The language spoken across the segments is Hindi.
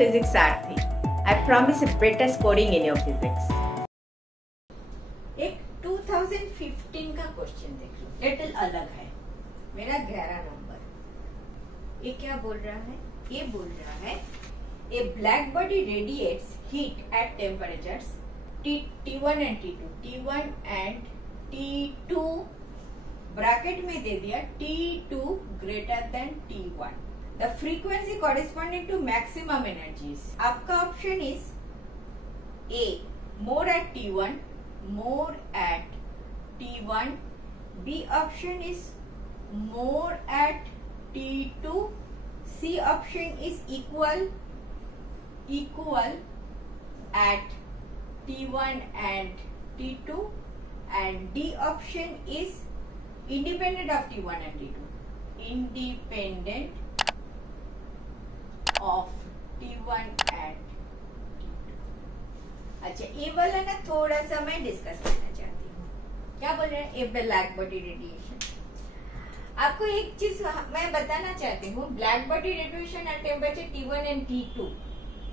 Physics Aarthi. I promise a better scoring in your physics. एक 2015 का क्वेश्चन देख लो, लिटिल अलग है। मेरा 11 नंबर। ये क्या बोल रहा है? ये बोल रहा है a black body radiates heat at temperatures T1 and T2. T1 and T2 bracket में दे दिया T2 greater than T1. The frequency corresponding to maximum energies. आपका option is A, more at T1, more at T1. B option is more at T2. C option is equal at T1 and T2. And D option is independent of T1 and T2. Independent of T1 and T2. अच्छा, ये वाला ना थोड़ा सा मैं डिस्कस करना चाहती हूँ। क्या बोल रहे हैं? A black body radiation. आपको एक चीज मैं बताना चाहती हूँ, black body radiation at temperature T1 and T2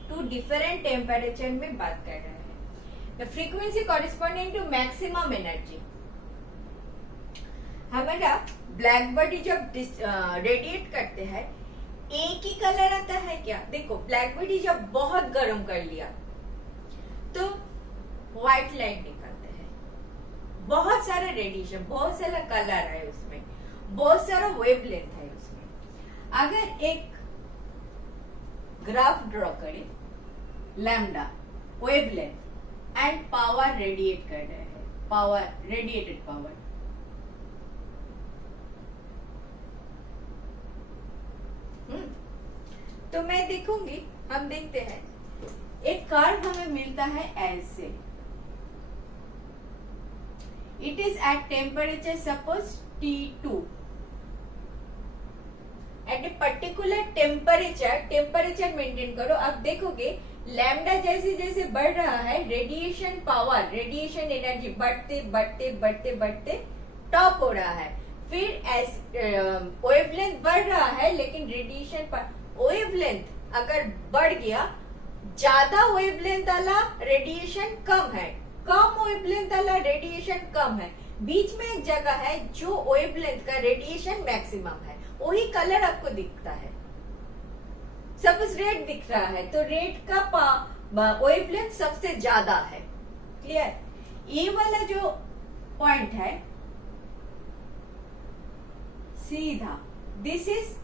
two different temperature में बात कर रहे हैं। The frequency corresponding to maximum energy. हमारा ब्लैक बॉडी जब रेडिएट करते हैं एक ही कलर आता है क्या? देखो, ब्लैक बॉडी जब बहुत गर्म कर लिया तो व्हाइट लाइट निकलते हैं, बहुत सारा रेडिएशन, बहुत सारा कलर है उसमें, बहुत सारा वेवलेंथ है उसमें। अगर एक ग्राफ ड्रॉ करें, lambda, wavelength and power radiate कर रहे हैं, पावर, रेडिएटेड पावर, तो मैं देखूंगी, हम देखते हैं एक कर्व हमें मिलता है ऐसे। It is at temperature suppose T2 at a particular temperature maintain करो। अब देखोगे लैम्डा जैसे जैसे बढ़ रहा है, रेडिएशन पावर, रेडिएशन एनर्जी बढ़ते बढ़ते बढ़ते बढ़ते टॉप हो रहा है। फिर वेवलेंथ बढ़ रहा है, लेकिन रेडिएशन वेवलेंथ अगर बढ़ गया, ज्यादा वेवलेंथ वाला रेडिएशन कम है, कम वेवलेंथ वाला रेडिएशन कम है, बीच में एक जगह है जो वेवलेंथ का रेडिएशन मैक्सिमम है, वही कलर आपको दिखता है। सपोज रेड दिख रहा है तो रेड का वेवलेंथ सबसे ज्यादा है। क्लियर? ये वाला जो पॉइंट है सीधा, this is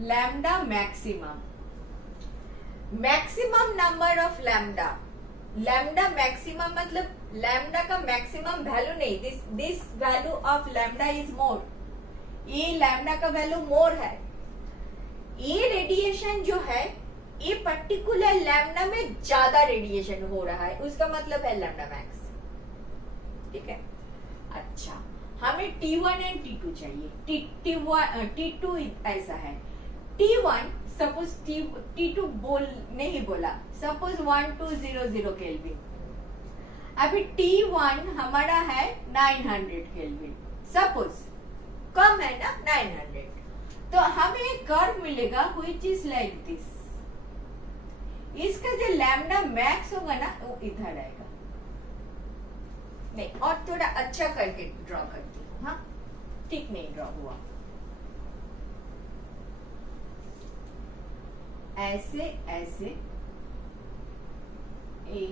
lambda maximum. Maximum number of lambda, lambda maximum मतलब लैम्डा का मैक्सिमम वैल्यू नहीं, this value of lambda is more. ये लैम्डा का वैल्यू मोर है। ये रेडिएशन जो है, ये पर्टिकुलर लैम्डा में ज्यादा रेडिएशन हो रहा है, उसका मतलब है लैम्डा मैक्स। ठीक है? अच्छा, हमें T1 एंड T2 चाहिए। T2 ऐसा है, T1 सपोज T2 नहीं बोला, सपोज 1200 केल्विन। अभी T1 हमारा है 900 केल्विन, सपोज कम है ना 900, तो हमें एक कर्व मिलेगा व्हिच इज लाइक दिस। इसका जो लैम्डा मैक्स होगा ना, वो इधर आएगा। नहीं, और थोड़ा अच्छा करके ड्रॉ करती हूँ। हाँ, ठीक नहीं ड्रॉ हुआ। ऐसे ऐसे ए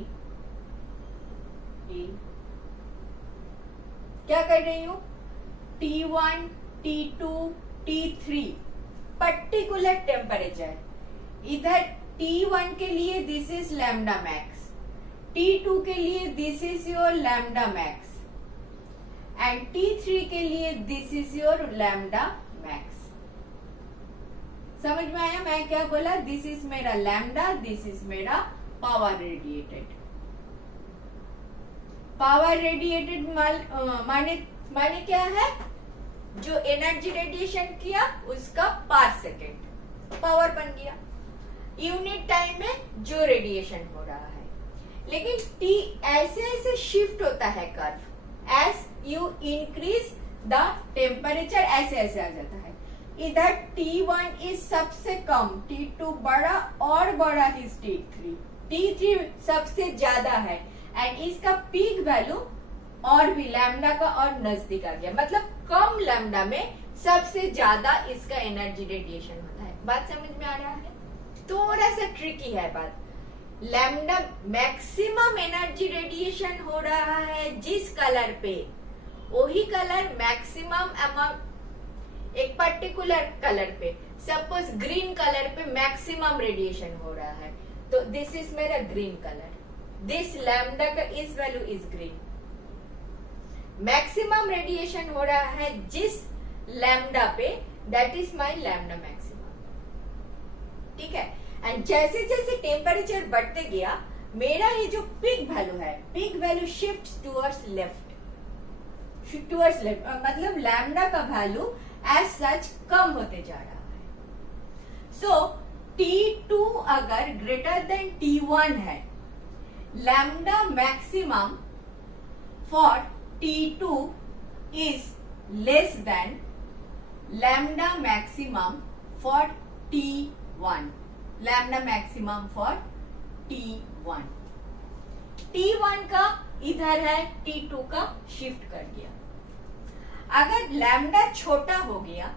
क्या कर रही हूँ? T1, T2, T3 particular temperature. इधर T1 के लिए this is lambda max, T2 के लिए this is your lambda max, and T3 के लिए this is your lambda max. समझ में आया मैं क्या बोला? दिस इज मेरा लैम्डा, दिस इज मेरा पावर रेडिएटेड। पावर रेडिएटेड माने क्या है? जो एनर्जी रेडिएशन किया उसका पर सेकेंड पावर बन गया, यूनिट टाइम में जो रेडिएशन हो रहा है। लेकिन T ऐसे ऐसे शिफ्ट होता है curve, as you increase the temperature ऐसे ऐसे आ जाता है। इधर T1 इज सबसे कम, T2 बड़ा और बड़ा ही T3 सबसे ज्यादा है, एंड इसका पीक वैल्यू और भी लैम्डा का और नजदीक आ गया, मतलब कम लैम्डा में सबसे ज्यादा इसका एनर्जी रेडिएशन होता है। बात समझ में आ रहा है? थोड़ा सा ट्रिकी है बात। लैम्डा मैक्सिमम एनर्जी रेडिएशन हो रहा है जिस कलर पे, वही कलर मैक्सिमम अमाउंट, एक पर्टिकुलर कलर पे, सपोज ग्रीन कलर पे मैक्सिमम रेडिएशन हो रहा है, तो दिस इज मेरा ग्रीन कलर, दिस लैम्डा का इस value is green. Maximum radiation हो रहा है जिस लैम्डा पे, that is my lambda maximum. ठीक है, एंड जैसे जैसे टेम्परेचर बढ़ते गया, मेरा ये जो पीक वैल्यू है, peak value shift towards left, मतलब लैम्डा का वैल्यू एज सच कम होते जा रहा है। सो T2 अगर ग्रेटर देन T1 है, lambda maximum for T2 is less than lambda maximum for T1, lambda maximum for T1। T1 का इधर है, T2 का शिफ्ट कर दिया। अगर लैम्डा छोटा हो गया,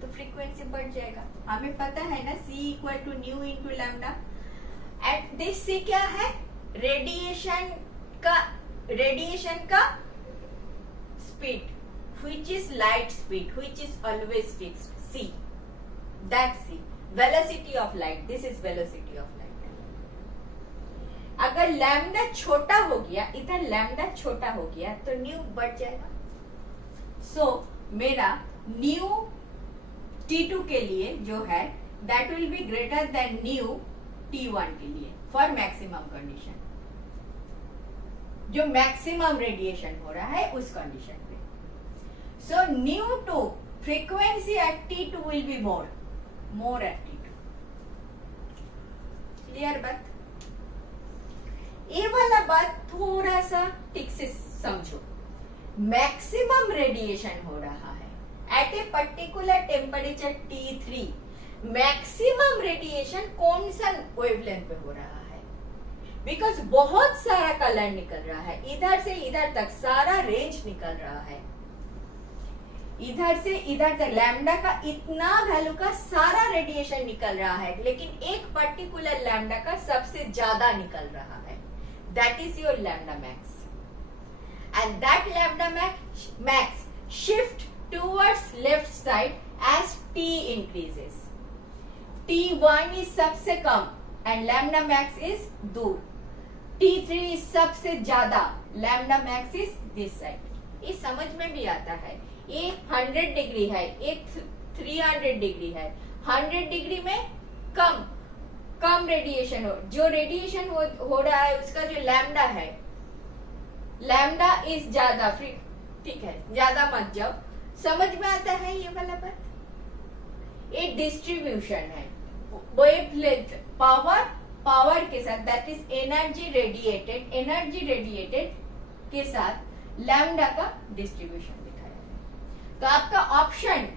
तो फ्रीक्वेंसी बढ़ जाएगा। हमें पता है ना, C equal to nu into lambda. At this C क्या है? रेडिएशन का speed, which is light speed, which is always fixed, C, that C, velocity of light, this is velocity of light। अगर लैम्डा छोटा हो गया, इधर लैम्डा छोटा हो गया, तो न्यू बढ़ जाएगा। सो मेरा न्यू T2 के लिए जो है, that will be greater than nu T1 के लिए फॉर मैक्सिमम कंडीशन, जो मैक्सिमम रेडिएशन हो रहा है उस कंडीशन पे। So nu two frequency at T2 will be more at T2। Clear बात? ये वाला बात थोड़ा सा ठीक से समझो। मैक्सिमम रेडिएशन हो रहा है at a particular temperature T3, maximum radiation कौन सा वेवलेंथ पे हो रहा है? बिकॉज बहुत सारा कलर निकल रहा है, इधर से इधर तक सारा रेंज निकल रहा है, इधर से इधर तक लैम्डा का इतना वैल्यू का सारा रेडिएशन निकल रहा है, लेकिन एक पर्टिकुलर लैम्डा का सबसे ज्यादा निकल रहा है। That is your lambda max, and that lambda max shift towards left side as T increases. T1 is सबसे कम and lambda max is दूर, T3 is सबसे ज्यादा, lambda max is this side। ये समझ में भी आता है। ये 100 डिग्री है, एक 300 डिग्री है। 100 डिग्री में कम रेडिएशन जो रेडिएशन हो रहा है, उसका जो लैम्डा है, लैम्डा इज ज्यादा, ठीक है, ज्यादा मत जाओ। समझ में आता है ये वाला बात? ये डिस्ट्रीब्यूशन है वेवलेंथ, पावर के साथ, दैट इज एनर्जी रेडिएटेड के साथ लैम्डा का डिस्ट्रीब्यूशन दिखाया है। तो आपका ऑप्शन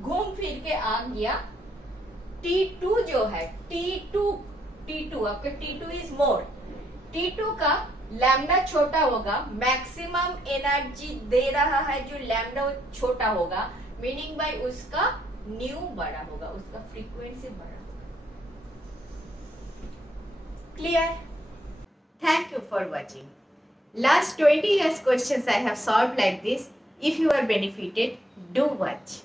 घूम फिर के आ गया। T2 जो है, T2 आपका T2 इज मोर, T2 का लैम्डा छोटा होगा, मैक्सिमम एनर्जी दे रहा है जो लैम्डा छोटा होगा, मीनिंग बाय उसका न्यू बड़ा होगा, उसका फ्रीक्वेंसी बड़ा होगा। Clear? Thank you for watching. Last 20 years questions I have solved like this. If you are benefited, do watch.